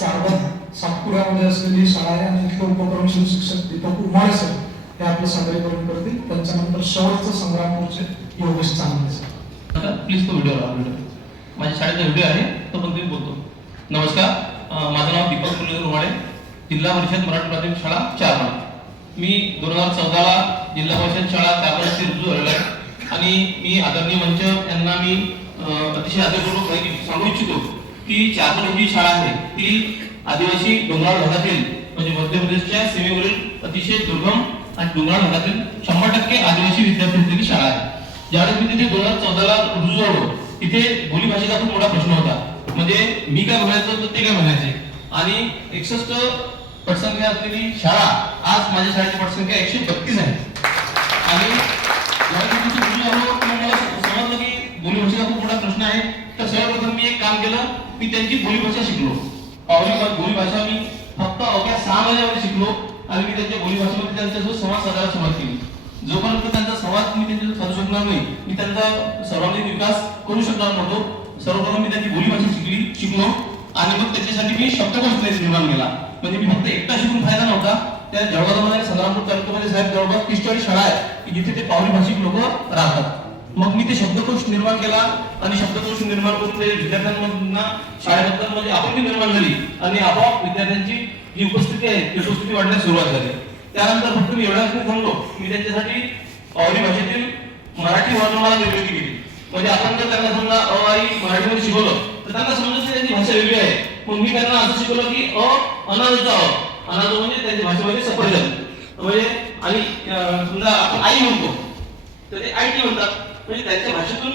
चारवण सातपुड्यामध्ये असलेली शाळा आहे आणि इथले उपक्रमशील शिक्षक दीपक उमाळे सर हे आपलं सादरीकरण करतील. त्यांच्यानंतर शेवटचं संग्रामपूरचे योगेश चांगले सर. प्लीज तो व्हिडिओ माझ्या शाळेचा व्हिडिओ आहे तो पण तुम्ही बोलतो. नमस्कार, माझं नाव दीपक मुरलीधर उमाळे, जिल्हा परिषद मराठी प्राथमिक शाळा चारवण. मी 2014ला जिल्हा परिषद शाळा चारवणची रुजू झालेला आहे आणि मी आदरणीय मंच यांना मी अतिशय आदरपूर्वक माहिती सांगू इच्छितो की चारवण ही शाळा आहे ती आदिवासी डोंगराळ भागातील म्हणजे मध्य प्रदेशच्या सीमेवरील अतिशय दुर्गम आणि डोंगराळ भागातील 100% आदिवासी विद्यार्थ्यांची शाळा आहे. ज्यावेळेस मी तिथे 2014ला रुजू झालो तिथे बोलीभाषेचा खूप मोठा प्रश्न होता. म्हणजे मी काय म्हणायचो तर ते काय म्हणायचे आणि 61 पटसंख्या असलेली शाळा आज माझ्या शाळेची पटसंख्या 132 आहे. आणि ज्यावेळेस मी तिथे रुजू झालो मला समजलं की बोलीभाषेचा खूप मोठा प्रश्न आहे. तर सर्वप्रथम मी एक काम केलं, मी त्यांची बोलीभाषा शिकलो. बोलीभाषा मी फक्त अवघ्या 6 महिन्यामध्ये शिकलो आणि मी त्यांच्या बोलीभाषेमध्ये त्यांच्यासोबत संवाद साधायला सुरुवात केली. जोपर्यंत त्यांचा संवाद मी त्यांच्यासोबत साधू शकणार नाही मी त्यांचा सर्वांगीण विकास करू शकणार नव्हतो. सर्वप्रथम मी त्यांची बोलीभाषा शिकलो आणि मग त्याच्यासाठी मी शब्दकोश निर्माण केला. म्हणजे मी फक्त एकटा शिकून फायदा नव्हता. त्या जळगावमध्ये संग्रामपूर तालुक्यामध्ये साहेब जवळपास 30-40 शाळा आहेत की जिथे ते पावरी भाषिक लोक राहतात. मग मी ते शब्दकोश निर्माण केला आणि शब्दकोश निर्माण करून ते विद्यार्थ्यांना शाळेबद्दल म्हणजे आपुलकी निर्माण झाली आणि आपोआप विद्यार्थ्यांची जी उपस्थिती आहे ती उपस्थिती वाढण्यास सुरुवात झाली. त्यानंतर फक्त मी एवढ्याच नाही थांबलो, मी त्यांच्यासाठी पावरी भाषेतील मराठी वर्णमाला निर्मिती केली. म्हणजे आपण जर त्यांना समजा अ आई मराठीमध्ये शिकवलं तर त्यांना समजत की त्यांची भाषा वेगळी आहे. पण मी त्यांना असं शिकवलं की अनाजचा अनाज म्हणजे त्यांच्या भाषेमध्ये सफरजन म्हणजे आणि समजा आपण आई म्हणतो तर ते आयटी म्हणतात. म्हणजे त्यांच्या भाषेतून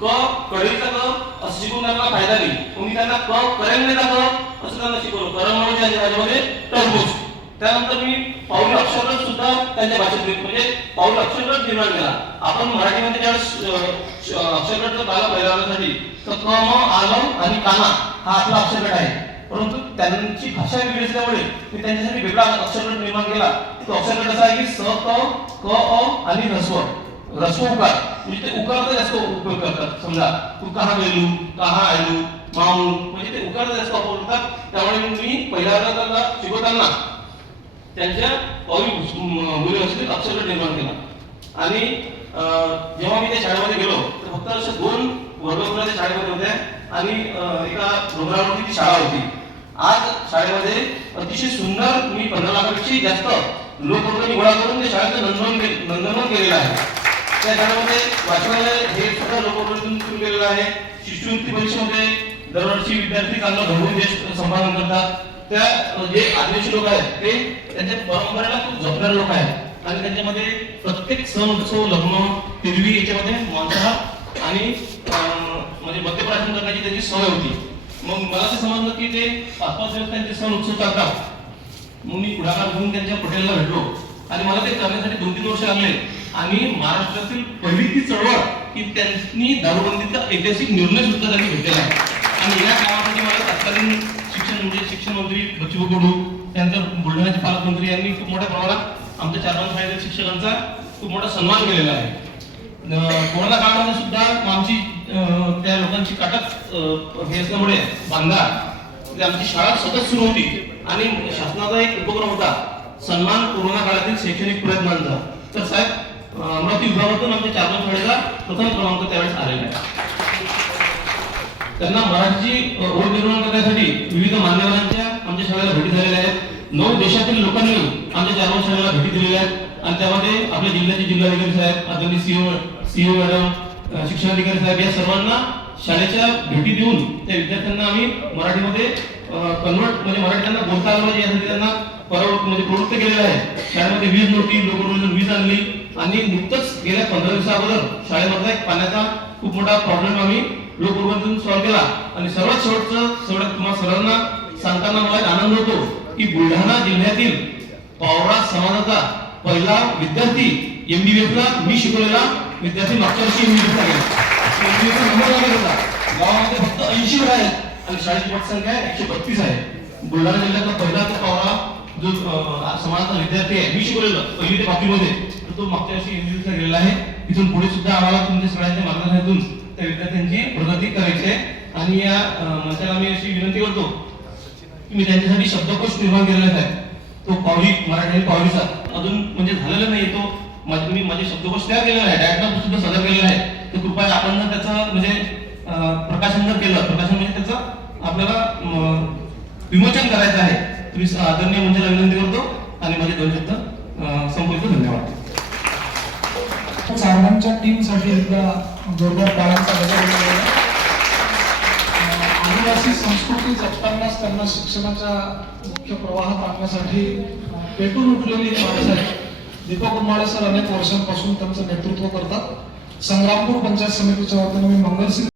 क कळीचा क असं शिकून त्यांना फायदा नाही. मी त्यांना क करंगलेचा क असं त्यांना शिकवलं. करंग म्हणजे त्यांच्या भाषेमध्ये टरबूज. त्यानंतर मी पाऊल अक्षर सुद्धा त्यांच्या भाषेत म्हणजे पाऊल अक्षर निर्माण केला. आपण मराठीमध्ये ज्यावेळेस अक्षरगट पाहिला पहिल्यासाठी तर क म आलम आणि काना हा आपला अक्षरगट आहे. परंतु त्यांची भाषा वेगळी असल्यामुळे मी त्यांच्यासाठी वेगळा अक्षरगट निर्माण केला. तो अक्षरगट असा आहे की स क क अ आणि रस्व उकार म्हणजे ते उकारचा जास्त उपयोग करतात. समजा तू कहा गेलू कहा आलू माऊ म्हणजे ते उकारचा जास्त वापर करतात. त्यामुळे मी पहिल्या वर्गाला शिकवताना त्यांच्या बोलीभाषेतील अक्षरगट निर्माण केला. आणि जेव्हा मी त्या शाळेमध्ये गेलो तर फक्त अशा 2 वर्गखोल्या शाळेमध्ये होत्या आणि एका डोंगरावरती ती शाळा होती. आज शाळेमध्ये अतिशय सुंदर मी 15 लाखापेक्षा जास्त लोकवर्गणी गोळा करून त्या शाळेचं नंदनवन केलेलं आहे. त्या शाळेमध्ये वाचनालय हे सुद्धा लोकवर्गणीतून सुरू केलेलं आहे. शिष्यवृत्ती परीक्षेमध्ये दरवर्षी विद्यार्थी चांगला घडवून देश संपादन करतात. त्या जे आदिवासी लोक आहेत ते त्यांच्या परंपरेला खूप जपणारे लोक आहेत आणि त्यांच्यामध्ये प्रत्येक सण उत्सव लग्न तिरवी याच्यामध्ये मांसाहार आणि म्हणजे मद्यप्राशन करण्याची त्यांची सवय होती. मग मला असं समजलं की ते 5-5 दिवस त्यांचे सण उत्सव चालतात. मग मी पुढाकार घेऊन त्यांच्या पटेलला भेटलो आणि मला ते करण्यासाठी 2-3 वर्ष लागले. आणि महाराष्ट्रातील पहिली ती चळवळ की त्यांनी दारूबंदीचा ऐतिहासिक निर्णय सुद्धा त्यांनी घेतलेला आहे. आणि या कामासाठी मला तत्कालीन शिक्षण मंत्री बच्चू कडू त्यानंतर बुलढाण्याचे पालकमंत्री यांनी खूप मोठ्या प्रमाणात आमच्या चारवण शाळेतील शिक्षकांचा खूप मोठा सन्मान केलेला आहे. कोरोना काळामध्ये सुद्धा आमची त्या लोकांची काटक हे असल्यामुळे बांधा आमची शाळा सतत सुरू होती आणि शासनाचा एक उपक्रम होता सन्मान कोरोना काळातील शैक्षणिक प्रयत्नांचा. तर साहेब अमरावती विभागातून आमच्या चारवण शाळेचा प्रथम क्रमांक त्यावेळेस आलेला आहे. त्यांना मराठीची ओळख निर्माण करण्यासाठी विविध मान्यवरांच्या आमच्या शाळेला भेटी झालेल्या आहेत. 9 देशातील लोकांनी आमच्या चारवण शाळेला भेटी दिलेल्या आहेत आणि त्यामध्ये आपल्या जिल्ह्याचे जिल्हाधिकारी साहेब आदरणीय सीओ मॅडम शिक्षणाधिकारी साहेब या सर्वांना शाळेच्या भेटी देऊन त्या विद्यार्थ्यांना आम्ही मराठीमध्ये कन्वर्ट म्हणजे मराठी त्यांना बोलता आलं पाहिजे यासाठी त्यांना म्हणजे प्रवृत्त केलेलं आहे. शाळेमध्ये वीज नव्हती, लोकवर्गणीतून वीज आणली आणि नुकतंच गेल्या 15 दिवसाअगोदर शाळेमधला एक पाण्याचा खूप मोठा प्रॉब्लेम आम्ही लोकवर्गणीतून सॉल्व्ह केला. आणि सर्वात शेवटचं तुम्हाला सर्वांना सांगताना मला एक आनंद होतो की बुलढाणा जिल्ह्यातील पावरा समाजाचा पहिला विद्यार्थी MBBS ला मी शिकवलेला विद्यार्थी मागच्या वर्षी MBBS ला गेला. MBBS चा नंबर लागला होता. गावामध्ये फक्त 80 वर आहेत आणि शाळेची पटसंख्या 132 आहे. बुलढाणा जिल्ह्यातला पहिला तो पावरा जो समाजाचा विद्यार्थी आहे मी शिकवलेलं 1ली ते 5वी मध्ये तो मागच्या वर्षी MBBS ला गेलेला आहे. इथून पुढे सुद्धा आम्हाला तुमच्या सगळ्यांच्या मार्गदर्शनातून त्या विद्यार्थ्यांची प्रगती करायची आहे. आणि या मंचाला मी अशी विनंती करतो की मी त्यांच्यासाठी शब्दकोश निर्माण केलेला आहे. तो पावली मराठी पावलीचा अजून म्हणजे झालेला नाही. तो मी माझे शब्दकोश तयार केलेला आहे, डायग्राम सुद्धा सादर केलेला आहे. तर कृपया आपण जर त्याचं म्हणजे प्रकाशन जर केलं, प्रकाशन म्हणजे त्याचं आपल्याला विमोचन करायचं आहे. तुम्ही आदरणीय मंचाला विनंती करतो आणि माझे 2 शब्द संपवितो. धन्यवाद. साहेबांच्या टीमसाठी एकदा जोरदार टाळ्यांचा गजर केला. आदिवासी संस्कृती जपतानाच त्यांना शिक्षणाच्या मुख्य प्रवाहात आणण्यासाठी पेटून उठलेली ही माणसं आहेत. दीपक उमाळे सर अनेक वर्षांपासून त्यांचं नेतृत्व करतात. संग्रामपूर पंचायत समितीच्या वतीने मी मंगलसिंग